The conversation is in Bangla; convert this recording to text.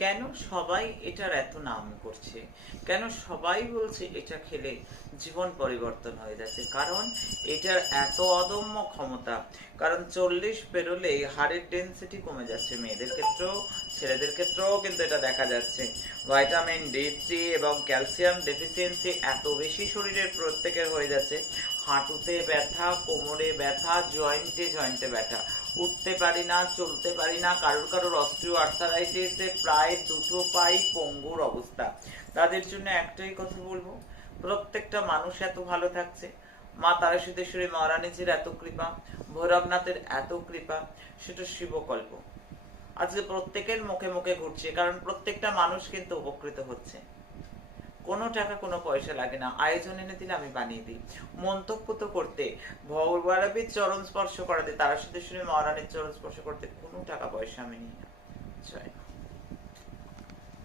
কেন সবাই এটার এত নাম করছে? কেন সবাই বলছে এটা খেলে জীবন পরিবর্তন হয়ে যাচ্ছে? কারণ এটার এত অদম্য ক্ষমতা। কারণ 40 পেরোলে হাড়ের ডেন্সিটি কমে যাচ্ছে মেয়েদের ক্ষেত্রেও, ছেলেদের ক্ষেত্রেও কিন্তু এটা দেখা যাচ্ছে। ভাইটামিন ডি3 এবং ক্যালসিয়াম ডেফিসিয়েন্সি এত বেশি শরীরের প্রত্যেকের হয়ে যাচ্ছে, হাঁটুতে ব্যথা, কোমরে ব্যথা, জয়েন্টে জয়েন্টে ব্যথা, উঠতে পারি না, চলতে পারি না, কারোর কারোর অস্ট্রিও আর্থারাইটিসে প্রায় দুটো পাই পঙ্গুর অবস্থা। তাদের জন্য একটাই কথা বলবো, প্রত্যেকটা মানুষ এত ভালো থাকছে, মা তারা সিদ্ধেশ্বরী মহারানীজির এত কৃপা, ভৈরবনাথের এত কৃপা, সেটা শিবকল্প আজকে প্রত্যেকের মুখে মুখে ঘুরছে। কারণ প্রত্যেকটা মানুষ কিন্তু উপকৃত হচ্ছে, কোনো টাকা কোনো পয়সা লাগে না, আয়োজন এনে দিলে আমি বানিয়ে দিই। মন্তব্য তো করতে, ভগবানের চরণ স্পর্শ করাতে, তারা সিদ্ধেশ্বরী মহারানীর চরণ স্পর্শ করতে কোনো টাকা পয়সা আমি নিই না। জয়।